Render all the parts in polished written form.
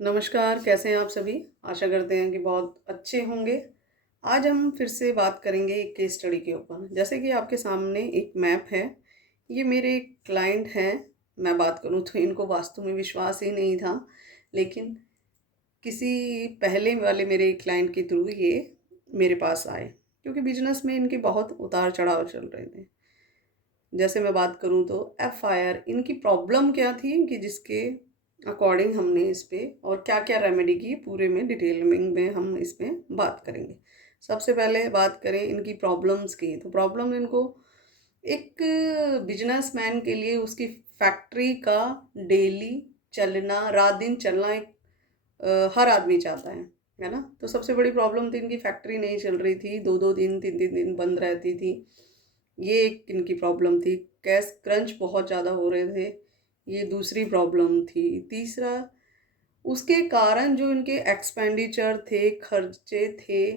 नमस्कार, कैसे हैं आप सभी? आशा करते हैं कि बहुत अच्छे होंगे। आज हम फिर से बात करेंगे एक केस स्टडी के ऊपर। जैसे कि आपके सामने एक मैप है। ये मेरे क्लाइंट हैं। मैं बात करूँ तो इनको वास्तु में विश्वास ही नहीं था, लेकिन किसी पहले वाले मेरे क्लाइंट के थ्रू ये मेरे पास आए, क्योंकि बिज़नेस में इनके बहुत उतार-चढ़ाव चल रहे थे। जैसे मैं बात करूँ तो एफआईआर इनकी प्रॉब्लम क्या थी कि जिसके अकॉर्डिंग हमने इस पे और क्या-क्या रेमेडी की पूरे में डिटेलिंग में हम इसमें बात करेंगे। सबसे पहले बात करें इनकी प्रॉब्लम्स की, तो प्रॉब्लम इनको एक बिज़नेसमैन के लिए उसकी फैक्ट्री का डेली चलना, रात-दिन चलना एक हर आदमी चाहता है ना? तो सबसे बड़ी प्रॉब्लम थी इनकी फैक्ट्री नहीं चल रही थी, 2-2 दिन, 3-3 दिन बंद रहती थी। ये एक इनकी प्रॉब्लम थी। कैश क्रंच बहुत ज़्यादा हो रहे थे, ये दूसरी प्रॉब्लम थी। तीसरा, उसके कारण जो इनके एक्सपेंडिचर थे, खर्चे थे,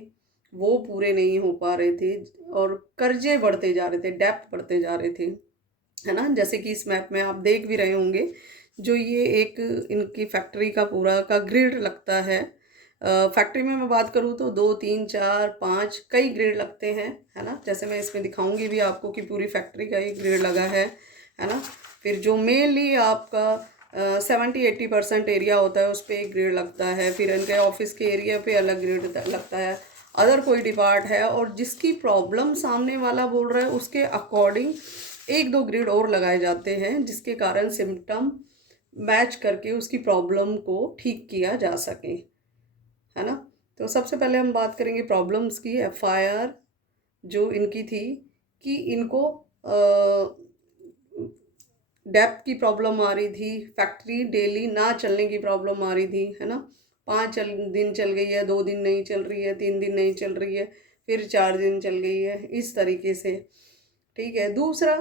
वो पूरे नहीं हो पा रहे थे और कर्ज़े बढ़ते जा रहे थे, डेब्ट बढ़ते जा रहे थे, है ना? जैसे कि इस मैप में आप देख भी रहे होंगे, जो ये एक इनकी फैक्ट्री का पूरा का ग्रिड लगता है। फैक्ट्री में मैं बात करूँ तो 2, 3, 4, 5 कई ग्रिड लगते हैं, है ना? जैसे मैं इसमें दिखाऊँगी भी आपको कि पूरी फैक्ट्री का एक ग्रिड लगा है ना? फिर जो मेनली आपका 70-80% एरिया होता है, उस पे एक ग्रिड लगता है। फिर इनके ऑफ़िस के एरिया पे अलग ग्रिड लगता है। अदर कोई डिपार्ट है और जिसकी प्रॉब्लम सामने वाला बोल रहा है, उसके अकॉर्डिंग 1-2 ग्रिड और लगाए जाते हैं, जिसके कारण सिम्पटम मैच करके उसकी प्रॉब्लम को ठीक किया जा सके, है ना? तो सबसे पहले हम बात करेंगे प्रॉब्लम्स की। एफआईआर जो इनकी थी कि इनको डेब्ट की प्रॉब्लम आ रही थी, फैक्ट्री डेली ना चलने की प्रॉब्लम आ रही थी, है ना? 5 दिन चल गई है, 2 दिन नहीं चल रही है, 3 दिन नहीं चल रही है, फिर 4 दिन चल गई है, इस तरीके से, ठीक है? दूसरा,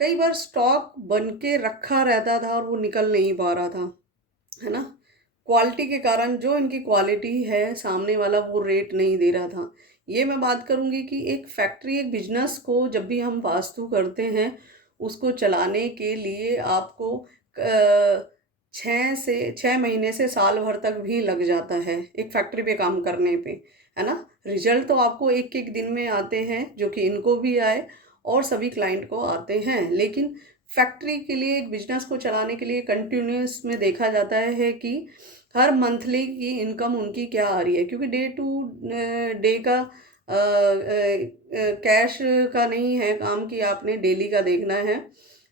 कई बार स्टॉक बन के रखा रहता था और वो निकल नहीं पा रहा था, है ना? क्वालिटी के कारण जो इनकी क्वालिटी है, सामने वाला वो रेट नहीं दे रहा था। ये मैं बात करूँगी कि एक फैक्ट्री, एक बिज़नेस को जब भी हम वास्तु करते हैं, उसको चलाने के लिए आपको 6 महीने से साल भर तक भी लग जाता है, एक फैक्ट्री पे काम करने पे, है ना? रिज़ल्ट तो आपको एक-एक दिन में आते हैं, जो कि इनको भी आए और सभी क्लाइंट को आते हैं। लेकिन फैक्ट्री के लिए, एक बिज़नेस को चलाने के लिए कंटिन्यूअस में देखा जाता है कि हर मंथली की इनकम उनकी क्या आ रही है, क्योंकि डे टू डे का कैश का नहीं है काम कि आपने डेली का देखना है।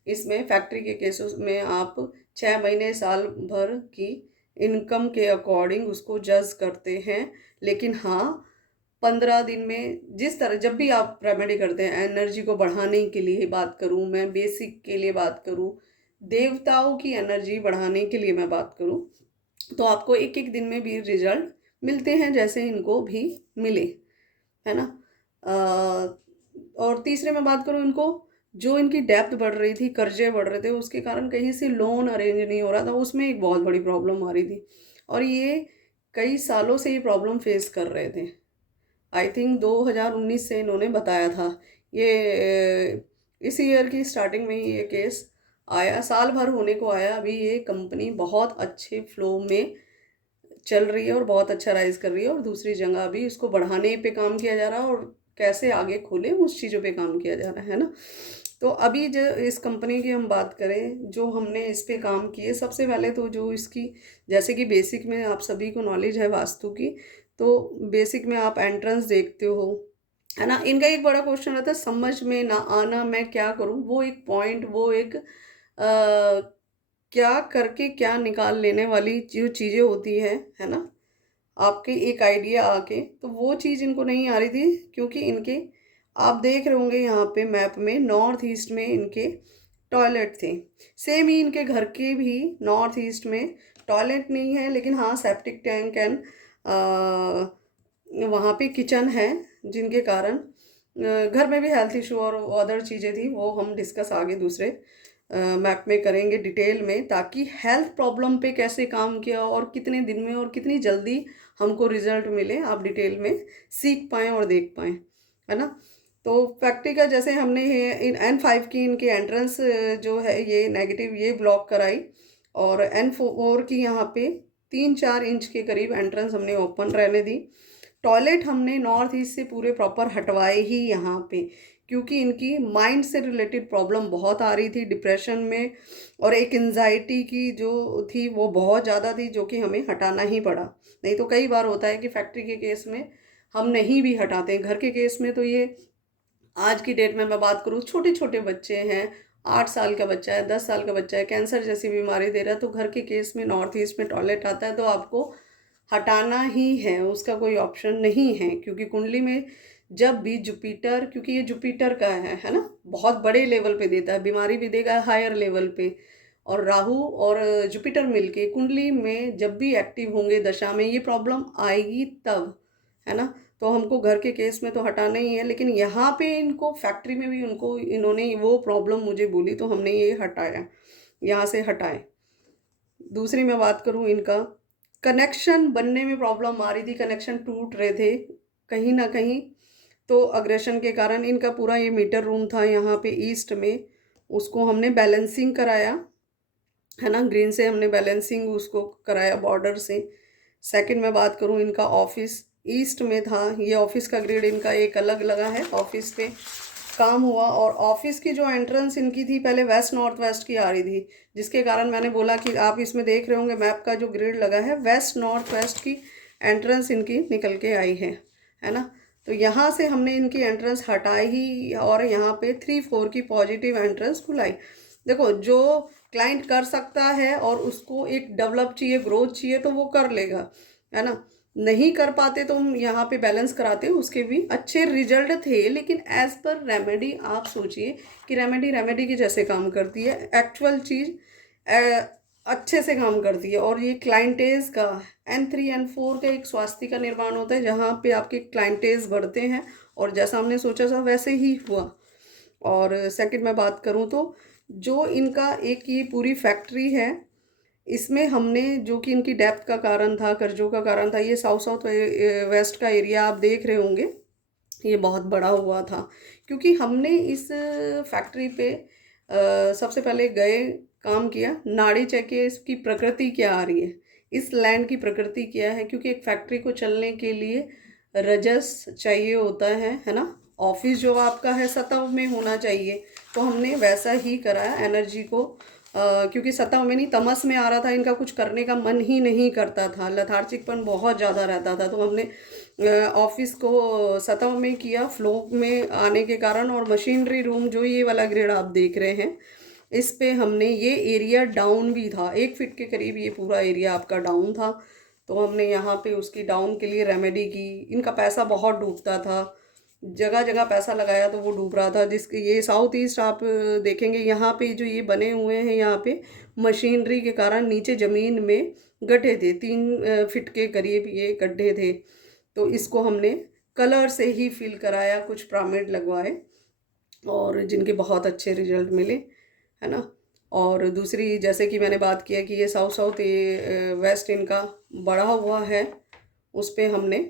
इसमें फैक्ट्री के केसेस में आप 6 महीने साल भर की इनकम के अकॉर्डिंग उसको जज करते हैं। लेकिन हाँ, 15 दिन में जिस तरह जब भी आप रेमेडी करते हैं, एनर्जी को बढ़ाने के लिए बात करूँ मैं, बेसिक के लिए बात करूँ, देवताओं की एनर्जी बढ़ाने के लिए मैं बात करूँ, तो आपको एक-एक दिन में भी रिज़ल्ट मिलते हैं, जैसे इनको भी मिले, है ना? और तीसरे मैं बात करूँ इनको, जो इनकी डेब्ट बढ़ रही थी, कर्ज़े बढ़ रहे थे, उसके कारण कहीं से लोन अरेंज नहीं हो रहा था, उसमें एक बहुत बड़ी प्रॉब्लम आ रही थी और ये कई सालों से ये प्रॉब्लम फ़ेस कर रहे थे। आई थिंक 2019 से इन्होंने बताया था। ये इस ईयर की स्टार्टिंग में ही ये केस आया, साल भर होने को आया। अभी ये कंपनी बहुत अच्छे फ्लो में चल रही है और बहुत अच्छा राइज़ कर रही है और दूसरी जगह भी इसको बढ़ाने पे काम किया जा रहा है और कैसे आगे खोलें उस चीज़ों पे काम किया जा रहा है ना? तो अभी जो इस कंपनी की हम बात करें, जो हमने इस पे काम किए, सबसे पहले तो जो इसकी, जैसे कि बेसिक में आप सभी को नॉलेज है वास्तु की, तो बेसिक में आप एंट्रेंस देखते हो, है ना? इनका एक बड़ा क्वेश्चन रहता है, समझ में ना आना मैं क्या करूँ? वो एक पॉइंट, वो एक क्या करके क्या निकाल लेने वाली जो चीज़ें होती हैं, है ना? आपके एक आइडिया आके, तो वो चीज़ इनको नहीं आ रही थी, क्योंकि इनके, आप देख रहे होंगे यहाँ पे मैप में, नॉर्थ ईस्ट में इनके टॉयलेट थे। सेम ही इनके घर के भी नॉर्थ ईस्ट में टॉयलेट नहीं है, लेकिन हाँ सेप्टिक टैंक एंड वहाँ पे किचन है, जिनके कारण घर में भी हेल्थ इशू और अदर चीज़ें थी, वो हम डिस्कस आगे दूसरे मैप में करेंगे डिटेल में, ताकि हेल्थ प्रॉब्लम पे कैसे काम किया और कितने दिन में और कितनी जल्दी हमको रिजल्ट मिले, आप डिटेल में सीख पाएँ और देख पाएँ, है ना? तो फैक्ट्री का जैसे हमने ये इन N5 की इनकी एंट्रेंस जो है ये नेगेटिव, ये ब्लॉक कराई और N4 की यहाँ पे 3-4 इंच के करीब एंट्रेंस हमने ओपन रहने दी। टॉयलेट हमने नॉर्थ ईस्ट से पूरे प्रॉपर हटवाए ही यहाँ पे, क्योंकि इनकी माइंड से रिलेटेड प्रॉब्लम बहुत आ रही थी, डिप्रेशन में और एक एंजाइटी की जो थी वो बहुत ज़्यादा थी, जो कि हमें हटाना ही पड़ा। नहीं तो कई बार होता है कि फैक्ट्री के केस में हम नहीं भी हटाते हैं, घर के केस में तो ये आज की डेट में मैं बात करूँ, छोटे छोटे बच्चे हैं, 8 साल का बच्चा है, 10 साल का बच्चा है, कैंसर जैसी बीमारी दे रहा है, तो घर के केस में नॉर्थ ईस्ट में टॉयलेट आता है तो आपको हटाना ही है, उसका कोई ऑप्शन नहीं है। क्योंकि कुंडली में जब भी जुपिटर, क्योंकि ये जुपिटर का है ना, बहुत बड़े लेवल पे देता है, बीमारी भी देगा हायर लेवल पे। और राहु और जुपिटर मिलके कुंडली में जब भी एक्टिव होंगे दशा में, ये प्रॉब्लम आएगी तब, है ना। तो हमको घर के केस में तो हटाना ही है, लेकिन यहाँ पे इनको फैक्ट्री में भी उनको इन्होंने वो प्रॉब्लम मुझे बोली तो हमने ये हटाया, यहाँ से हटाए। दूसरी मैं बात करूँ, इनका कनेक्शन बनने में प्रॉब्लम आ रही थी, कनेक्शन टूट रहे थे कहीं ना कहीं, तो अग्रेशन के कारण इनका पूरा ये मीटर रूम था यहाँ पे ईस्ट में, उसको हमने बैलेंसिंग कराया, है ना, ग्रीन से हमने बैलेंसिंग उसको कराया बॉर्डर से। सेकंड में बात करूँ, इनका ऑफिस ईस्ट में था, ये ऑफिस का ग्रिड इनका एक अलग लगा है, ऑफिस पे काम हुआ। और ऑफिस की जो एंट्रेंस इनकी थी पहले वेस्ट नॉर्थ वेस्ट की आ रही थी, जिसके कारण मैंने बोला कि आप इसमें देख रहे होंगे मैप का जो ग्रिड लगा है, वेस्ट नॉर्थ वेस्ट की एंट्रेंस इनकी निकल के आई है ना। तो यहाँ से हमने इनकी एंट्रेंस हटाई ही और यहाँ पे 3-4 की पॉजिटिव एंट्रेंस खुलाई। देखो, जो क्लाइंट कर सकता है और उसको एक डेवलप चाहिए, ग्रोथ चाहिए, तो वो कर लेगा, है ना। नहीं कर पाते तो हम यहाँ पे बैलेंस कराते, उसके भी अच्छे रिजल्ट थे। लेकिन एज पर रेमेडी आप सोचिए कि रेमेडी रेमेडी की जैसे काम करती है, एक्चुअल चीज़ अच्छे से काम करती है। और ये क्लाइंटेज का N3 N4 का एक स्वास्थ्य का निर्माण होता है, जहाँ पे आपके क्लाइंटेज बढ़ते हैं, और जैसा हमने सोचा था वैसे ही हुआ। और सेकंड मैं बात करूँ तो जो इनका एक ये पूरी फैक्ट्री है, इसमें हमने जो कि इनकी डेप्थ का कारण था, कर्जों का कारण था, ये साउथ साउथ वेस्ट का एरिया आप देख रहे होंगे, ये बहुत बड़ा हुआ था। क्योंकि हमने इस फैक्ट्री पे सबसे पहले गए, काम किया, नाड़ी चेक किया इसकी प्रकृति क्या आ रही है, इस लैंड की प्रकृति क्या है। क्योंकि एक फैक्ट्री को चलने के लिए रजस चाहिए होता है ना। ऑफिस जो आपका है सतह में होना चाहिए, तो हमने वैसा ही कराया एनर्जी को। क्योंकि सतह में नहीं, तमस में आ रहा था, इनका कुछ करने का मन ही नहीं करता था, लथार्जिकपन बहुत ज़्यादा रहता था। तो हमने ऑफिस को सतह में किया, फ्लो में आने के कारण। और मशीनरी रूम जो ये वाला ग्रेड आप देख रहे हैं, इस पे हमने ये एरिया डाउन भी था, 1 फीट के करीब ये पूरा एरिया आपका डाउन था। तो हमने यहाँ पे उसकी डाउन के लिए रेमेडी की। इनका पैसा बहुत डूबता था, जगह जगह पैसा लगाया तो वो डूब रहा था। जिसके ये साउथ ईस्ट आप देखेंगे, यहाँ पे जो ये बने हुए हैं, यहाँ पे मशीनरी के कारण नीचे ज़मीन में गड्ढे थे, 3 फीट के करीब ये गड्ढे थे। तो इसको हमने कलर से ही फिल कराया, कुछ पिरामिड लगवाए, और जिनके बहुत अच्छे रिजल्ट मिले, है ना। और दूसरी, जैसे कि मैंने बात किया कि ये साउथ साउथ वेस्ट इनका बढ़ा हुआ है, उस पर हमने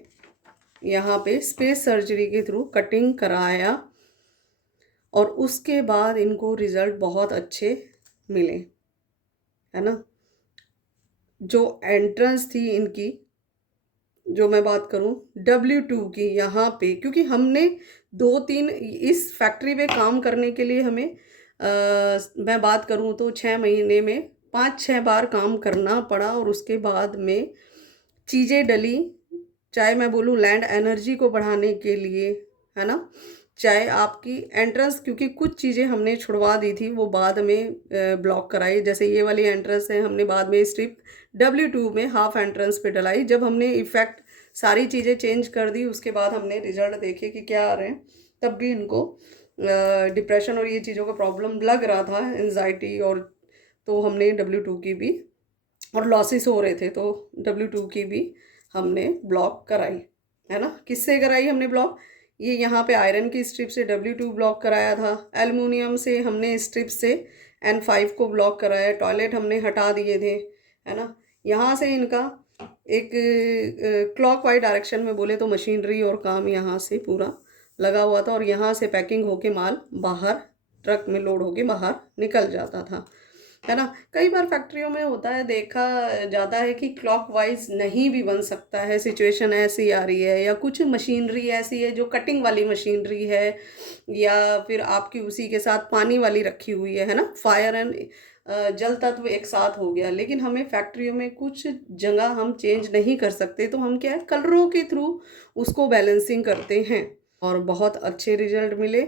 यहाँ पे स्पेस सर्जरी के थ्रू कटिंग कराया, और उसके बाद इनको रिज़ल्ट बहुत अच्छे मिले, है ना। जो एंट्रेंस थी इनकी, जो मैं बात करूँ W2 की, यहाँ पे क्योंकि हमने 2-3 इस फैक्ट्री पे काम करने के लिए हमें मैं बात करूँ तो 6 महीने में 5-6 बार काम करना पड़ा। और उसके बाद में चीज़ें डली, चाहे मैं बोलूँ लैंड एनर्जी को बढ़ाने के लिए, है ना, चाहे आपकी एंट्रेंस, क्योंकि कुछ चीज़ें हमने छुड़वा दी थी वो बाद में ब्लॉक कराई। जैसे ये वाली एंट्रेंस है, हमने बाद में स्ट्रिप W2 में हाफ एंट्रेंस पे डलाई। जब हमने इफ़ेक्ट सारी चीज़ें चेंज कर दी, उसके बाद हमने रिजल्ट देखे कि क्या आ रहे हैं, तब भी इनको डिप्रेशन और ये चीज़ों का प्रॉब्लम लग रहा था, एनजाइटी। और तो हमने W2 की भी, और लॉसेस हो रहे थे, तो W2 की भी हमने ब्लॉक कराई, है ना। किससे कराई हमने ब्लॉक? ये यहाँ पे आयरन की स्ट्रिप से W2 ब्लॉक कराया था, एल्युमिनियम से हमने स्ट्रिप से N5 को ब्लॉक कराया, टॉयलेट हमने हटा दिए थे, है ना। यहाँ से इनका एक क्लॉक वाइज डायरेक्शन में बोले तो मशीनरी और काम यहाँ से पूरा लगा हुआ था, और यहाँ से पैकिंग होके माल बाहर ट्रक में लोड होके बाहर निकल जाता था। है ना? कई बार फैक्ट्रियों में होता है, देखा जाता है कि क्लॉकवाइज़ नहीं भी बन सकता है, सिचुएशन ऐसी आ रही है या कुछ मशीनरी ऐसी है जो कटिंग वाली मशीनरी है या फिर आपकी उसी के साथ पानी वाली रखी हुई है ना? फायर एंड जल तत्व एक साथ हो गया, लेकिन हमें फैक्ट्रियों में कुछ जगह हम चेंज नहीं कर सकते, तो हम क्या है कलरों के थ्रू उसको बैलेंसिंग करते हैं और बहुत अच्छे रिज़ल्ट मिले।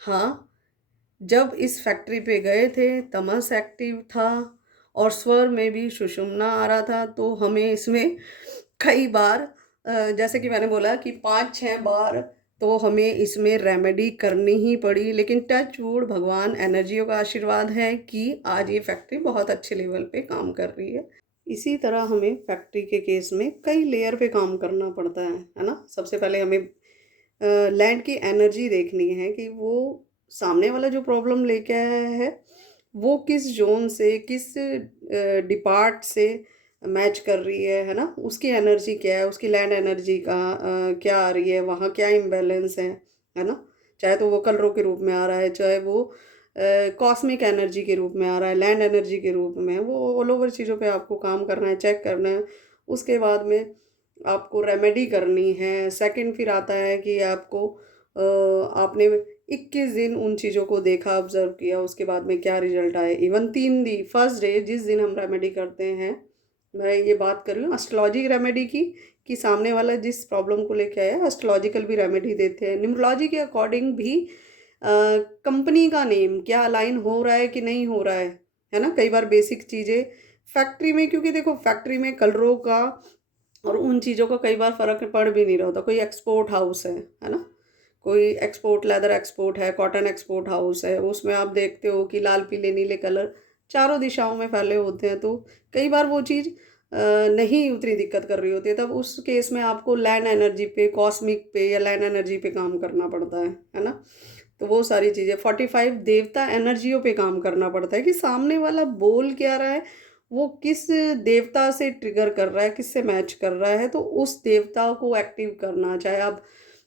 हाँ, जब इस फैक्ट्री पे गए थे, तमस एक्टिव था और स्वर में भी सुषुम्ना आ रहा था, तो हमें इसमें कई बार जैसे कि मैंने बोला कि 5-6 बार तो हमें इसमें रेमेडी करनी ही पड़ी, लेकिन टच वुड भगवान एनर्जियों का आशीर्वाद है कि आज ये फैक्ट्री बहुत अच्छे लेवल पे काम कर रही है। इसी तरह हमें फैक्ट्री के केस में कई लेयर पे काम करना पड़ता है ना? सबसे पहले हमें लैंड की एनर्जी देखनी है कि वो सामने वाला जो प्रॉब्लम लेके आया है वो किस जोन से किस डिपार्ट से मैच कर रही है ना? उसकी एनर्जी क्या है, उसकी लैंड एनर्जी का क्या आ रही है, वहाँ क्या इम्बैलेंस है ना? चाहे तो वो कलरों के रूप में आ रहा है, चाहे वो कॉस्मिक एनर्जी के रूप में आ रहा है, लैंड एनर्जी के रूप में, वो ऑल ओवर चीज़ों पे आपको काम करना है, चेक करना है। उसके बाद में आपको रेमेडी करनी है। सेकंड फिर आता है कि आपको आपने 21 दिन उन चीज़ों को देखा, ऑब्ज़र्व किया, उसके बाद में क्या रिज़ल्ट आए। इवन 3 दिन, फर्स्ट डे जिस दिन हम रेमेडी करते हैं, मैं ये बात कर रही हूँ एस्ट्रोलॉजी रेमेडी की, कि सामने वाला जिस प्रॉब्लम को लेके आया एस्ट्रोलॉजिकल भी रेमेडी देते हैं। न्यूमरोलॉजी के अकॉर्डिंग भी कंपनी का नेम क्या अलाइन हो रहा है कि नहीं हो रहा है ना? कई बार बेसिक चीज़ें फैक्ट्री में, क्योंकि देखो फैक्ट्री में कलरों का और उन चीज़ों का कई बार फ़र्क पड़ भी नहीं रहा होता। कोई एक्सपोर्ट हाउस है ना? कोई एक्सपोर्ट लेदर एक्सपोर्ट है, कॉटन एक्सपोर्ट हाउस है, उसमें आप देखते हो कि लाल, पीले, नीले कलर चारों दिशाओं में फैले होते हैं, तो कई बार वो चीज़ नहीं उतनी दिक्कत कर रही होती है, तब उस केस में आपको लैंड एनर्जी पे, कॉस्मिक पे या लैंड एनर्जी पे काम करना पड़ता है ना? तो वो सारी चीज़ें 45 देवता एनर्जियों पे काम करना पड़ता है कि सामने वाला बोल क्या रहा है, वो किस देवता से ट्रिगर कर रहा है, किससे मैच कर रहा है, तो उस देवता को एक्टिव करना, चाहे आप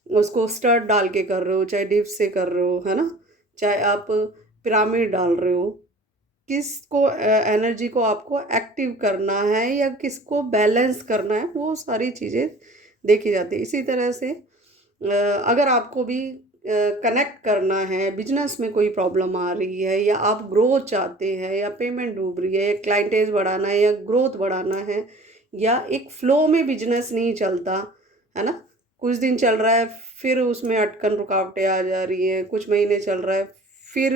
उसको स्टड डाल के कर रहे हो, चाहे डिप से कर रहे हो, है ना? चाहे आप पिरामिड डाल रहे हो, किसको एनर्जी को आपको एक्टिव करना है या किसको बैलेंस करना है, वो सारी चीज़ें देखी जाती है। इसी तरह से अगर आपको भी कनेक्ट करना है, बिजनेस में कोई प्रॉब्लम आ रही है या आप ग्रोथ चाहते हैं या पेमेंट डूब रही है या क्लाइंटेज बढ़ाना है या ग्रोथ बढ़ाना है या एक फ्लो में बिजनेस नहीं चलता, है ना? कुछ दिन चल रहा है, फिर उसमें अटकन रुकावटें आ जा रही हैं, कुछ महीने चल रहा है, फिर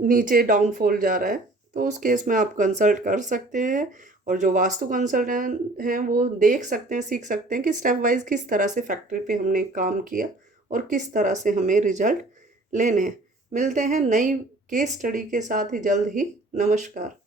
नीचे डाउनफॉल जा रहा है, तो उस केस में आप कंसल्ट कर सकते हैं और जो वास्तु कंसल्टेंट हैं वो देख सकते हैं, सीख सकते हैं कि स्टेप वाइज किस तरह से फैक्ट्री पे हमने काम किया और किस तरह से हमें रिजल्ट लेने हैं। मिलते हैं नई केस स्टडी के साथ ही जल्द ही। नमस्कार।